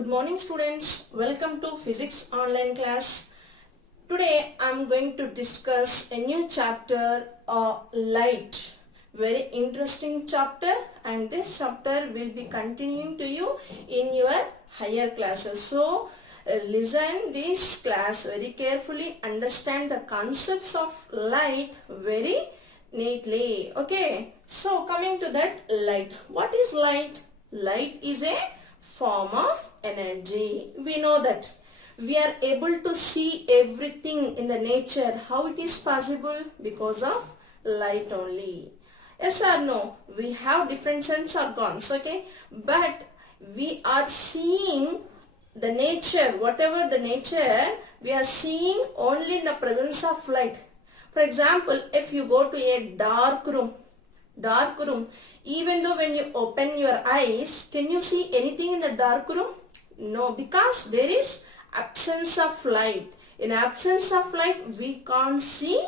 Good morning students. Welcome to physics online class. Today I am going to discuss a new chapter, light. Very interesting chapter, and this chapter will be continuing to you in your higher classes. So listen this class very carefully, understand the concepts of light very neatly. Okay, so coming to that, light. What is light? Light is a form of energy. We know that we are able to see everything in the nature. How it is possible? Because of light only. Yes or no? We have different sense organs, okay, but we are seeing the nature, whatever the nature, we are seeing only in the presence of light. For example, if you go to a dark room, even though when you open your eyes, can you see anything in the dark room? No, because there is absence of light. In absence of light, we can't see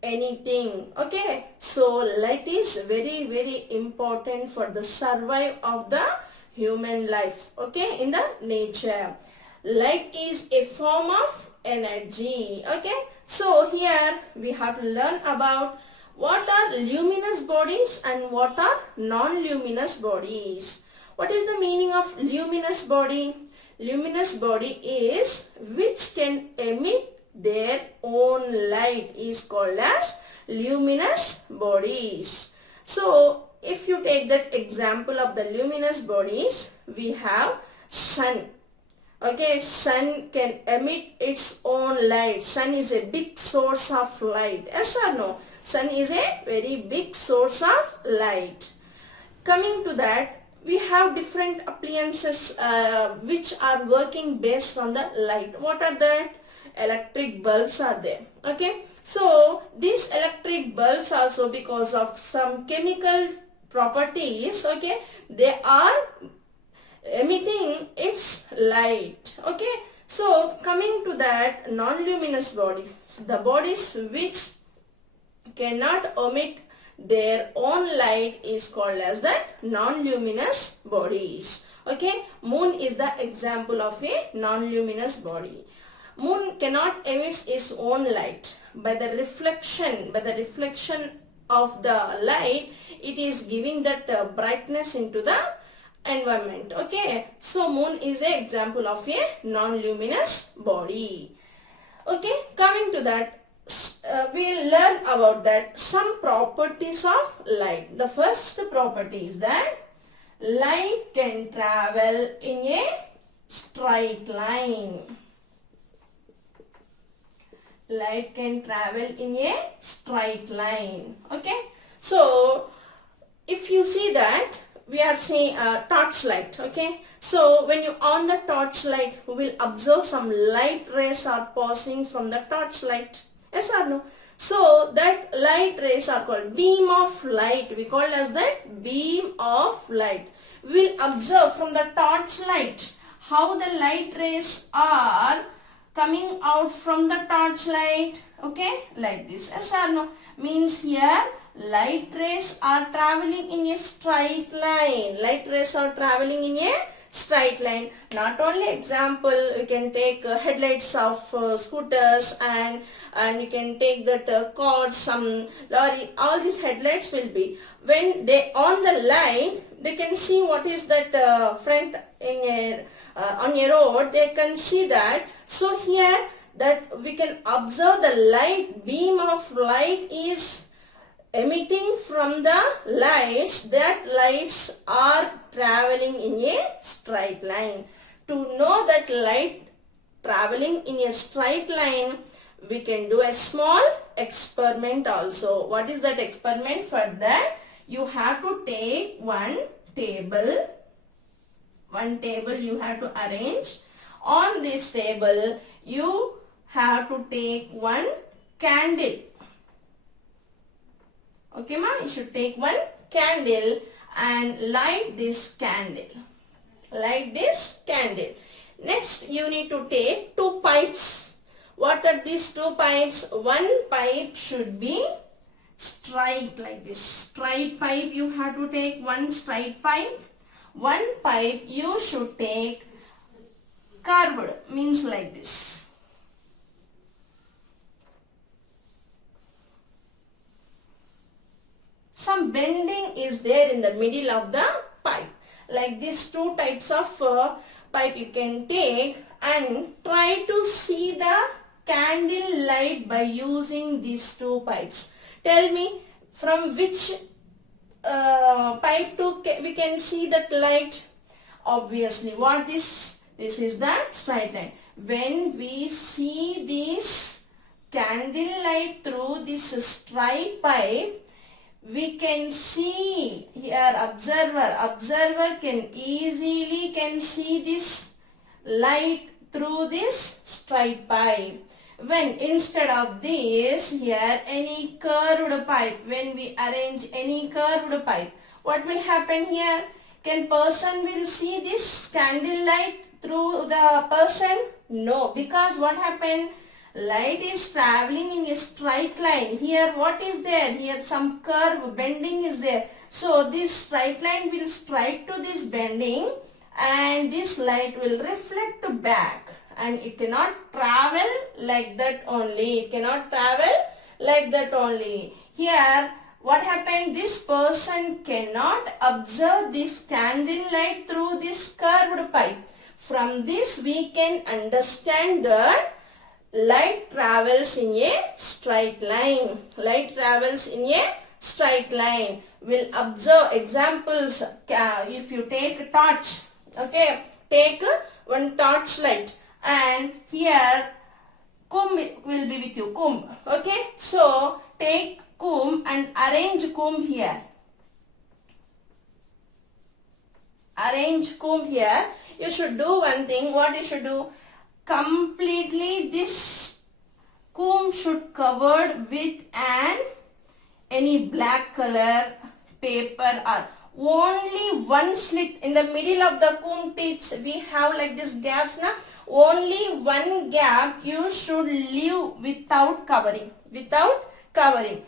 anything. Okay, so light is very important for the survival of the human life. Okay, in the nature, light is a form of energy. Okay, so here we have to learn about what are luminous bodies and what are non-luminous bodies. What is the meaning of luminous body? Luminous body is which can emit their own light is called as luminous bodies. So if you take that example of the luminous bodies, we have sun. Okay, sun can emit its own light. Sun is a big source of light. Yes or no? Sun is a very big source of light. Coming to that, we have different appliances which are working based on the light. What are that? Electric bulbs are there. Okay, so these electric bulbs also, because of some chemical properties, okay, they are emitting its light. Okay, so coming to that, non-luminous bodies, the bodies which cannot emit their own light is called as the non-luminous bodies. Okay, moon is the example of a non-luminous body. Moon cannot emit its own light. By the reflection of the light, it is giving that brightness into the environment. Okay, so moon is an example of a non-luminous body. Okay, coming to that, we'll learn about that some properties of light. The first property is that light can travel in a straight line. Light can travel in a straight line. Okay, so if you see that, we are seeing a torchlight. Okay, so when you on the torchlight, we will observe some light rays are passing from the torchlight. Yes or no? So that light rays are called beam of light. We call as that beam of light. We will observe from the torchlight how the light rays are coming out from the torchlight. Okay, like this. Yes or no? Means here light rays are traveling in a straight line. Light rays are traveling in a straight line. Not only example, you can take headlights of scooters, and you can take that cars, some lorry. All these headlights will be, when they on the light, they can see what is that front in a on a road. They can see that. So here that we can observe the light, beam of light is emitting from the lights. That lights are traveling in a straight line. To know that light traveling in a straight line, we can do a small experiment also. What is that experiment? For that, you have to take one table you have to arrange. On this table, you have to take one candle. Okay, ma, you should take one candle and light this candle. Light this candle. Next, you need to take two pipes. What are these two pipes? One pipe should be straight like this. Straight pipe, you have to take one straight pipe. One pipe you should take means like this. Some bending is there in the middle of the pipe. Like these two types of pipe you can take and try to see the candle light by using these two pipes. Tell me from which pipe we can see that light. Obviously, what this is the straight line. When we see this candle light through this straight pipe, we can see here observer can easily see this light through this straight pipe. When instead of this here any curved pipe, when we arrange any curved pipe, what will happen here? Can person will see this candle light through the person? No, because what happened? Light is traveling in a straight line. Here what is there? Here some curve bending is there. So this straight line will strike to this bending and this light will reflect back, and it cannot travel like that only. It cannot travel like that only. Here what happened? This person cannot observe this candle light through this curved pipe. From this we can understand that light travels in a straight line. Light travels in a straight line. We'll observe examples. If you take a torch, okay, take one torch light, and here comb will be with you, comb. Okay, so take comb and arrange comb here. Arrange comb here. You should do one thing. What you should do? Completely this comb should covered with any black color paper, or only one slit in the middle of the comb tips. We have like this gaps now. Only one gap you should leave without covering. Without covering.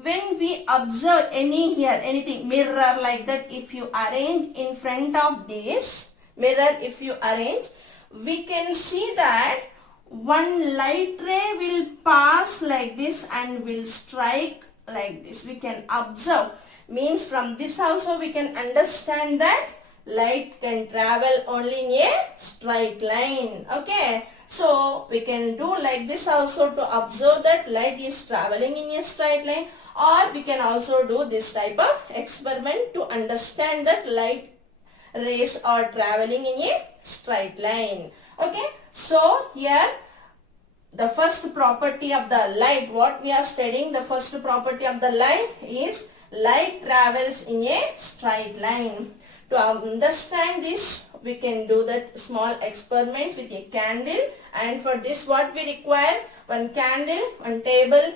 When we observe anything, mirror like that, if you arrange in front of this mirror, if you arrange, we can see that one light ray will pass like this and will strike like this. We can observe. Means from this also we can understand that light can travel only in a straight line. Okay. So we can do like this also to observe that light is traveling in a straight line, or we can also do this type of experiment to understand that light rays are traveling in a straight line. Okay. So here the first property of the light, what we are studying, the first property of the light is light travels in a straight line. To understand this, we can do that small experiment with a candle, and for this what we require? One candle, one table,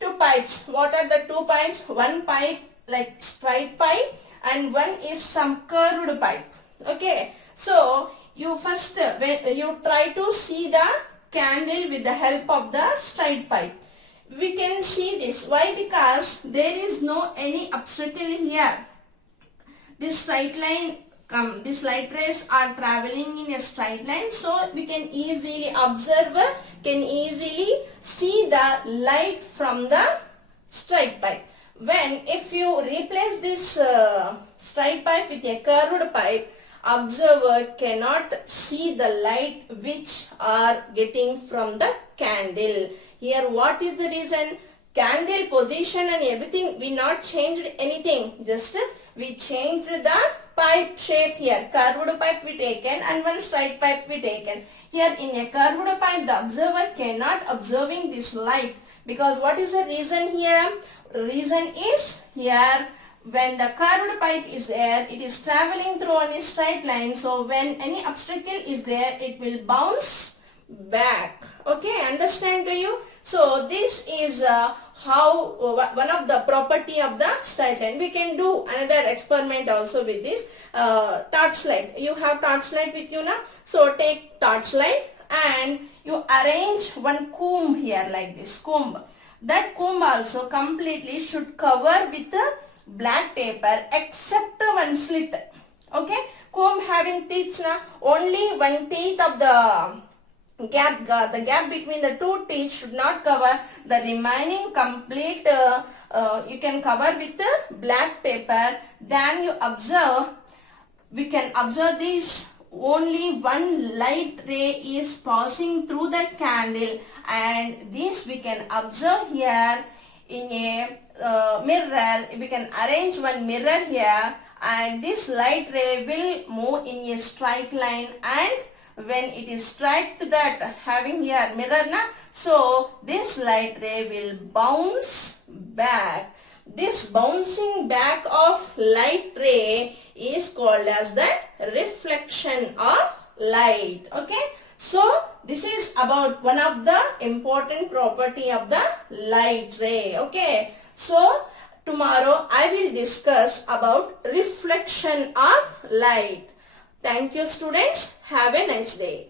two pipes. What are the two pipes? One pipe like straight pipe and one is some curved pipe. Okay. So you first when you try to see the candle with the help of the straight pipe. We can see this. Why? Because there is no any obstacle here. This straight line, these light rays are traveling in a straight line, so we can easily observe, can easily see the light from the straight pipe. When if you replace this straight pipe with a curved pipe, observer cannot see the light which are getting from the candle. Here what is the reason? Candle position and everything, we not changed anything, just we changed the pipe shape here. Curved pipe we taken and one straight pipe we taken. Here in a curved pipe the observer cannot observing this light, because what is the reason here? Reason is here when the curved pipe is there, it is traveling through on a straight line, so when any obstacle is there, it will bounce back. Okay, understand to you? So this is how one of the property of the straight line. We can do another experiment also with this torchlight. You have torchlight with you now, so take torchlight and you arrange one comb here like this comb. That comb also completely should cover with black paper except one slit. Okay, comb having teeth na, only one teeth of the gap between the two teeth should not cover. The remaining complete you can cover with black paper. Then you observe, we can observe this, only one light ray is passing through the candle, and this we can observe here in a mirror. We can arrange one mirror here, and this light ray will move in a straight line, and when it is straight to that having here mirror na, so this light ray will bounce back. This bouncing back of light ray is called as the reflection of light. Okay, so this is about one of the important property of the light ray. Okay, so tomorrow I will discuss about reflection of light. Thank you students. Have a nice day.